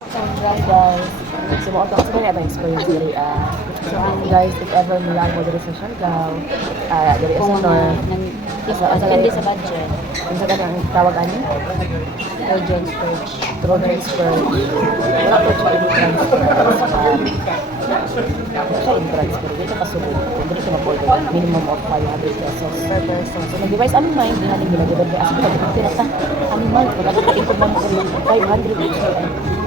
Hi guys. So mo ako sa mga experience diri so guys if ever nila mo diri sa Siargao diri sa Kung North depende sa budget. kung sa kanang tawag ani Trojan Spurge. Trojan Spur wala ko siya entrance siya entrance pero dito ka subod kung dili ka mag-order minimum of 500 pesos per person so nag-device ano mind di natin ginagawa kaya asa ka tira ta animal ko nagkakaipon lang ko 500 each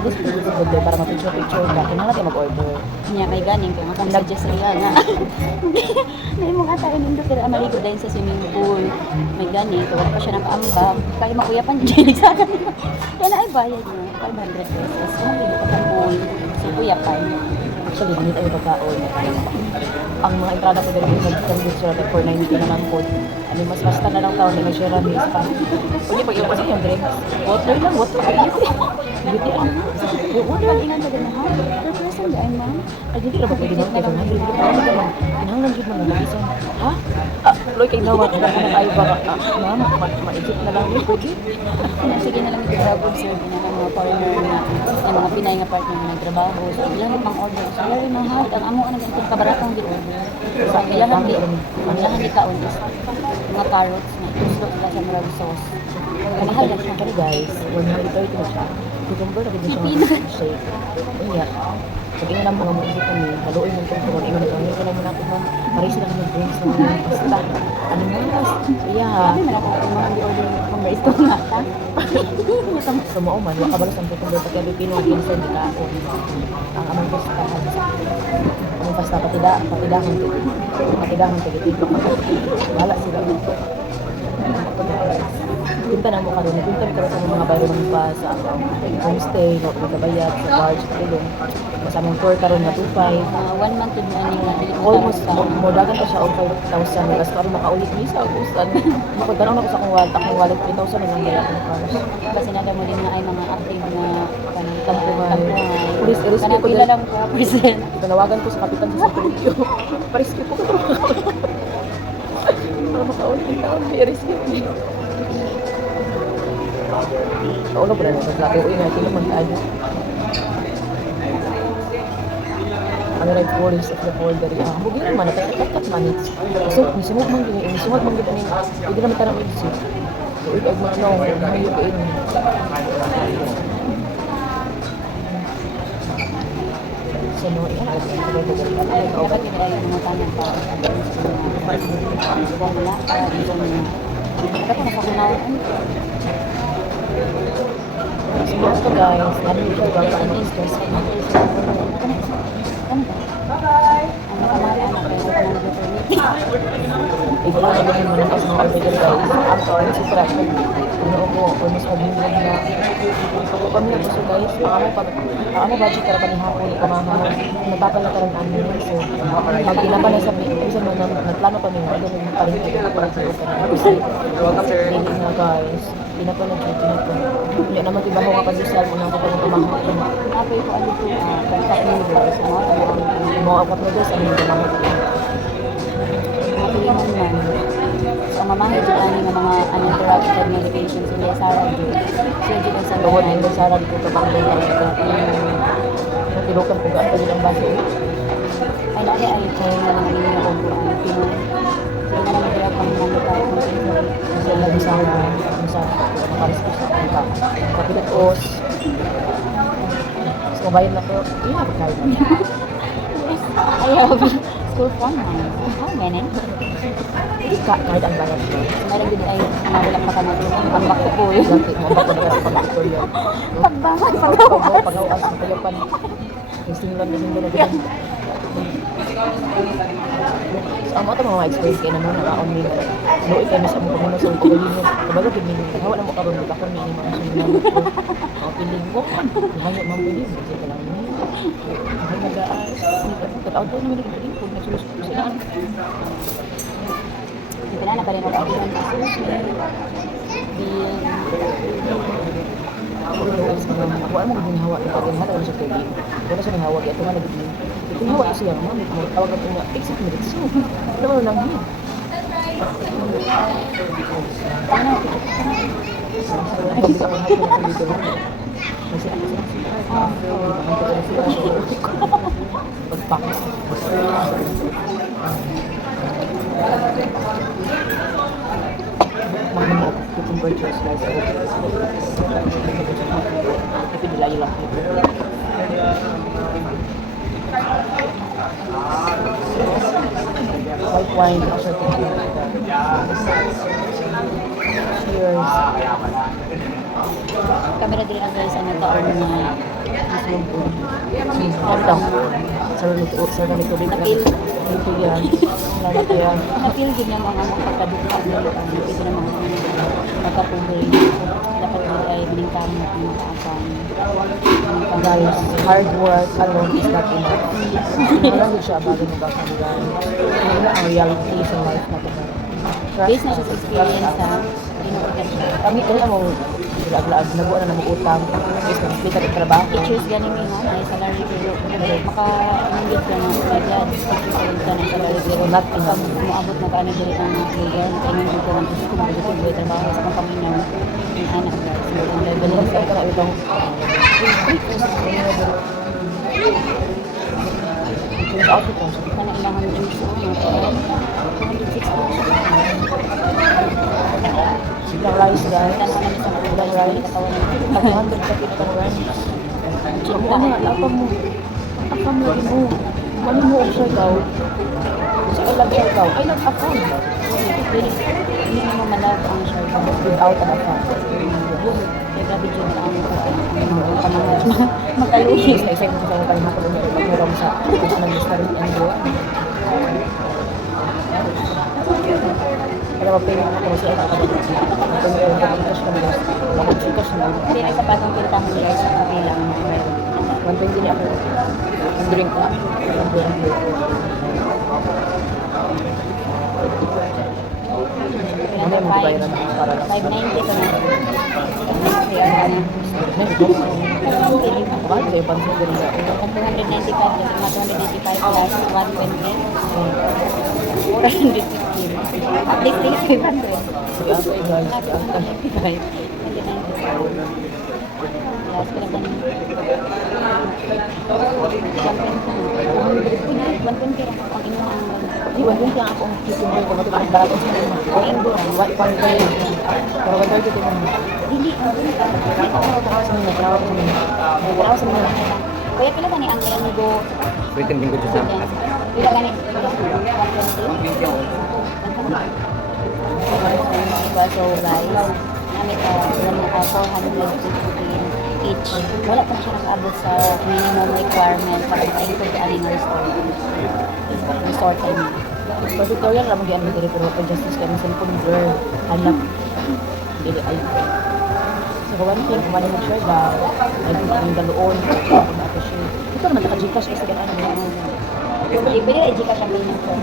at least good day para mapicture-picture ka kailangan natin mag-order Niya may ganing kung akong suggest nila nga. Hindi mo nga tayo nindo pero maligo dahil sa swimming pool. May ganing, tuwag pa siya ng kaambag. Kaya makuyapan dyan sa akin. Kaya na ay bayad niya, 500 pesos. Kung maligo ka ng pool, so kuyapan. actually ganit ay pagkaon ang mga entrada ko dito nag-convert sila for 90 naman po ano mas basta na lang taon na nag-share kami sa pwede pag yung kasi yung drinks water lang water beauty ang yung water Pag ingat na din ha, per person di ay ma'am. ay hindi na ba pwede mo kaya hindi ko pa naman kinahanglan dito mga nagisan ha loy kay nawa ka na ay ba ma'am maigit na lang yun pwede Sige na lang ito observe na ng mga partner na ng mga Pinay nga partner na nagtrabaho. So, ilang mang order. So, very mahal. Ang amo ang ganitong kabaratang di order. So, ilang di kaon is mga carrots na ituslo sila sa marag sauce. Mahal na siya. kani guys 130 na siya cucumber na din siya shake unya pag ina lang mga muisip kami haluin ng tungkol ina na kami kaya naman ako ma'am pares lang ng drinks ng pasta ano mo iya Sabi man ako kung mga di order kung may ito nga ta. so mao man wa kabalos ang cucumber pag kaya pino ang kinsa di ka ako ang among pasta among pasta patidahon tigit wala sila punta na mo karon punta mi karon sa mga bayro ng pa sa homestay no kabayad sa barge sa ilong sa among tour karon nga 25 1 month to ani nga dili mo almost tapos mo dagan pa siya og 5,000 gas karon makaulit mi sa Augustan makadanaw na ko sa akong wallet 3,000 na lang dala ko cash kasi nada mo din nga ay mga active na tampuhan pulis iris kanang ko pila lang po percent. tanawagan ko sa kapitan sa security paris ko ko para makaulit ang taon iris ko ulo ko na nagsasabi uy nga sila mag-ano ang red police of the folder huwag yun naman natakat man so misumog man gini misumog man gini hindi naman tanong ito so ito ay mga ano mahayo ko yun so no yan ay Dapat yun ay mga tanong pa. Wala. Dapat nakakunawan. so ito guys namin ito ba ano is just ito na naman mo na sa mga order guys ang sorry si Crack ano ko almost mag-minag na so kami na gusto guys ang budget para panihapon ni kamama natapal na karon amin so magkila pa na sa isa man nagplano kami nga ano yung parin ko para sa open kasi welcome sir na guys pinapa na dito hindi naman tibaho nga pandesal mo nang kapag tumahok Apay ko ano po, contact numbers, ano, mo ako na dos ano yung tumahok Matulingan man. So, ang mamahay dyan ani nga mga uninterrupted medications hindi Sarah dyan. So, dyan sa Tawad na yung Sarah dito kapag may natilukan ko gaan pa din ang baso ay lagi ay kaya nga naman ninyo ako po ang Pinoy. So, nga naman dyan pang mamita ko kasi lagi sa makaris ko sa kanta kapilatos so bayad na ko iya pagkain I have school phone man. How many? kahit ang bayad ko So, meron din ay nabulak pa ka natin ang bakto po eh. dati mo ba ko na pag-tutorial Pagbangan, pag-awas na payapan kising lang kising lang so ang mga mga experience kayo naman nakaon ni Loy kayo sa mga kuno sa kubalino kabago gid mi hawa na mo karon mo takon ni mga sunan ko ang piling ko hayo man pili kasi ka lang ni ay nag-aas tataw to ni piling ko nagsulus ko sila Hindi na pa rin ako option sa sushi. Being ako ay mo gid hawa ni pag hata sa piling wala sa hawa ito nga lagi ito hawa siya mo tawag ko nga exit minutes so ano lang ni Kasi ako Pagpak. Mga cucumber juice guys. Tapi dilayu lang. White wine. Cheers. Kamera diri lang guys, ang nagkaon na Swimming pool. Ito. Sa ganito rin. Napil. Ito yan. Salamat yan. Napil din yung mga magkakaduka nila. Ito na mga magkapugay. Dapat dito ay binintang mo kung makaasang. Guys, hard work alone is not enough. Wala din siya bagay mo ba sa lugar. Ano ang reality sa life na ito. Based na siya sa experience ha. Inuugan siya. Kami kaya mo lag-lag nabuo na ng utang. Is na kita ng trabaho. Teachers ganin mo ha, may salary pero maka-ingit ka na agad. Teachers ka ng salary pero Not enough. Muabot na kami dito ang lugar. Ingit ko ng gusto ko dito ko trabaho sa company na yung anak guys. So, ang level Ganun ng sa ito na itong Change outfit ko. kana ilangan juice mo. 106 Silang rice guys. Tanong namin sa Silang rice. katawan. 500 ka kita ng rice. Ako na, apa mo. Apa mo rin mo. Ano mo ang siargaw? Sa alam siargaw. Ay, nag-afam. Hindi mo malab ang shirt. Without an afam. Kaya grabe dyan ang mga kamangat. Magkaluhi. Isa yung sa mga ko rin pagmurong sa restaurant and go. Kaya mapili na ako sa ito. Kung meron ka ng cash kami, mag-cash na. Hindi ay sapatong pinta mo guys sa kabilang. 120 niya ako. Ang drink na. Ang drink. Ano yung magbayaran para 590 ka na. Kaya ano. Bakit kayo pansin din na? 295 plus 120. 415. At least 500. Sige, ako eh guys. Last ko lang ang inyong Di, 120 ang akong cucumber ko. Matulang barato sa mga. Ang indo, what pang kayo. Pero kung tayo dito naman. Dili, Tarawa sa mga. Tarawa sa mga. Kuya, pila ka ni ang linggo? Weekend linggo dyan sa Pila ka ni? 120? So guys, namin 415 each. Wala pa siya nakaabot sa minimum requirement para makaikot ka aling resort time. Sa tutorial lang mag-ian dito pero pag justice kami sa lipong blur. Hanap. Dili ay. So kawan ko kumani mo share daw. Ay yung daloon. Ito naman naka-Gcash kasi kan ano. Pwede na i-Gcash ang minimum ko.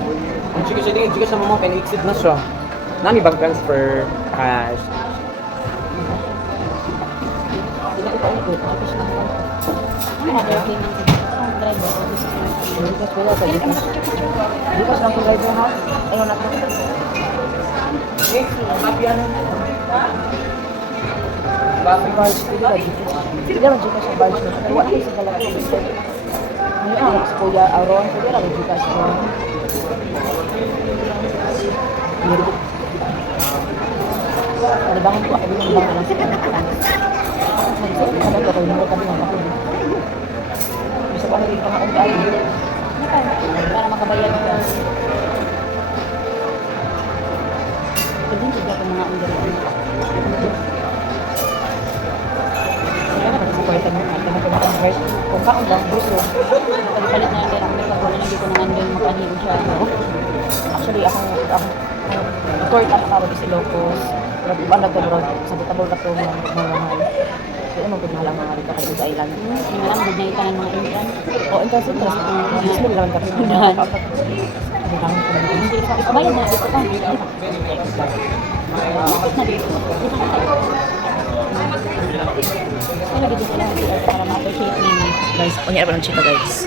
Ang chika siya din, chika sa mga pina-exit na siya. Nani bank transfer cash. Ito pa ulit. Gcash na. Ano other payment? Driver. Gcash wala sa Gcash. Gcash lang kung driver ha. Ayun na. Bakit ba ito ba Gcash? Sige lang Gcash ang badge na. Pero wala kayo sa galak. Ngayon ang kuya Aaron. Sige lang Gcash mo. Palibangan ko ako yung bangka lang sa kanila. Kada ko tayo mo kami ng kapatid. Bisa pa rin pangaon tayo. Para makabayad ka. Pwede juga ko mga unggalan. Kaya naman sa kulitan mo. Kaya naman ang rice. Kung kaon lang, gusto. Pagpalit na yung ganang may pagwala na dito ng andun makahiyo siya. Actually, ako tour ka nakawag sa Ilocos. Pero kung ba nagkaroon, sabotable na ito ng mga mahal. Kaya naman kung mahalang mga rito kayo sa island. Yung alam, good na itanan mga Indian. O, interest. Mismo lang kami. Hindi sa ikabayad na dito ka. Bakit na dito? Ano dito sila para ma-appreciate ninyo? Guys, pangyaran ng chika guys.